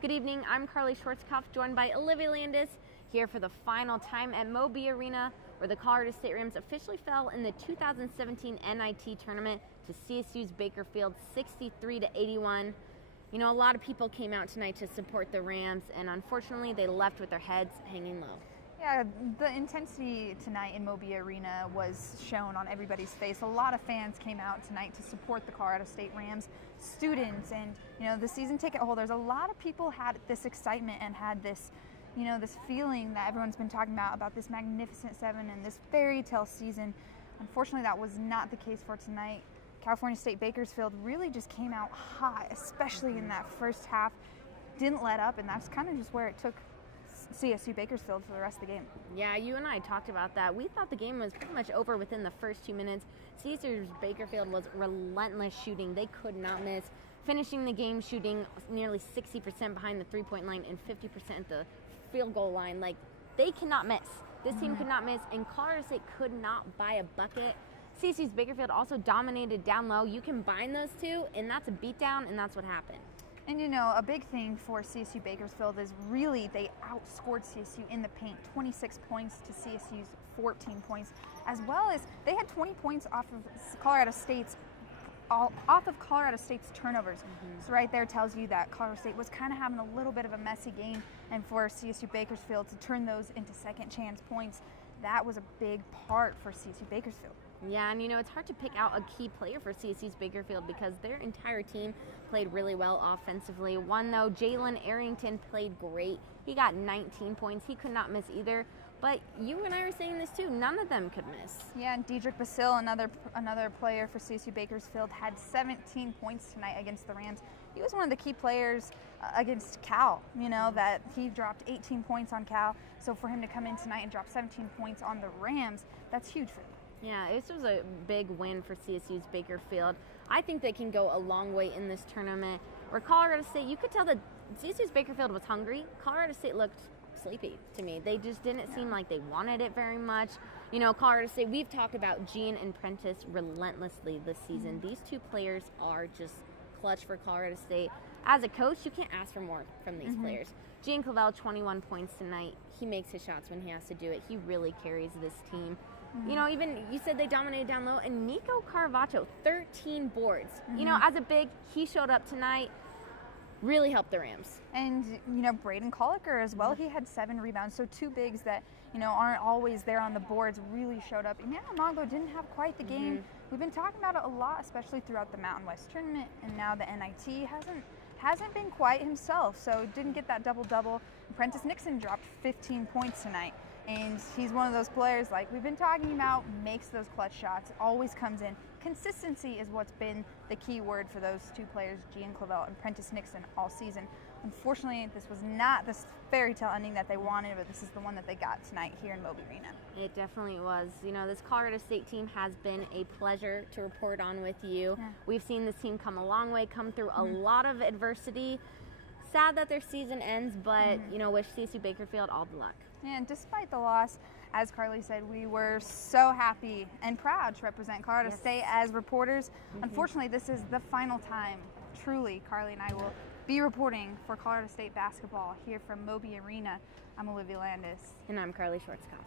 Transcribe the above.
Good evening, I'm Karlee Schwartzkopf, joined by Olivia Landis, here for the final time at Moby Arena, where the Colorado State Rams officially fell in the 2017 NIT tournament to CSU's Bakersfield 63-81. You know, a lot of people came out tonight to support the Rams, and unfortunately they left with their heads hanging low. Yeah, the intensity tonight in Moby Arena was shown on everybody's face. A lot of fans came out tonight to support the Colorado State Rams, students, and the season ticket holders. A lot of people had this excitement and had this, this feeling that everyone's been talking about this Magnificent Seven and this fairy tale season. Unfortunately, that was not the case for tonight. California State Bakersfield really just came out hot, especially in that first half. Didn't let up, and that's kind of just where it took CSU Bakersfield for the rest of the game. Yeah, you and I talked about that. We thought the game was pretty much over within the first 2 minutes. CSU Bakersfield was relentless shooting. They could not miss, finishing the game shooting nearly 60% behind the three-point line and 50% at the field goal line. Like, they cannot miss. This team could not miss, and Colorado State could not buy a bucket. CSU's Bakersfield also dominated down low. You combine those two, and that's a beatdown, and that's what happened. And a big thing for CSU Bakersfield is really they outscored CSU in the paint, 26 points to CSU's 14 points, as well as they had 20 points off of Colorado State's turnovers. So right there tells you that Colorado State was kind of having a little bit of a messy game, and for CSU Bakersfield to turn those into second chance points, that was a big part for CSU Bakersfield. Yeah, and it's hard to pick out a key player for CSU's Bakersfield because their entire team played really well offensively. One, though, Jalen Arrington played great. He got 19 points. He could not miss either. But you and I were saying this too, none of them could miss. Yeah, and Dedrick Basil, another player for CSU Bakersfield, had 17 points tonight against the Rams. He was one of the key players against Cal, that he dropped 18 points on Cal. So for him to come in tonight and drop 17 points on the Rams, that's huge for them. Yeah, this was a big win for CSU's Bakersfield. I think they can go a long way in this tournament. Where Colorado State, you could tell that CSU's Bakersfield was hungry. Colorado State looked sleepy to me. They just didn't seem like they wanted it very much. Colorado State, we've talked about Gene and Prentice relentlessly this season. These two players are just clutch for Colorado State. As a coach, you can't ask for more from these players. Gene Clavell, 21 points tonight. He makes his shots when he has to do it. He really carries this team. Even you said they dominated down low, and Nico Caravaggio, 13 boards. As a big, he showed up tonight, really helped the Rams. And, Braden Colliker as well, he had 7 rebounds. So two bigs that, aren't always there on the boards really showed up. And Mongo didn't have quite the game. We've been talking about it a lot, especially throughout the Mountain West tournament, and now the NIT hasn't been quite himself, so didn't get that double-double. Prentice Nixon dropped 15 points tonight. And he's one of those players, like we've been talking about, makes those clutch shots, always comes in. Consistency is what's been the key word for those two players, Gene Clavell and Prentice Nixon, all season. Unfortunately, this was not this fairy tale ending that they wanted, but this is the one that they got tonight here in Moby Arena. It definitely was. This Colorado State team has been a pleasure to report on with you. Yeah. We've seen this team come a long way, come through a lot of adversity. Sad that their season ends, but, wish CSU Bakersfield all the luck. And despite the loss, as Karlee said, we were so happy and proud to represent Colorado State as reporters. Unfortunately, this is the final time, truly, Karlee and I will be reporting for Colorado State basketball here from Moby Arena. I'm Olivia Landis. And I'm Karlee Schwartzkopf.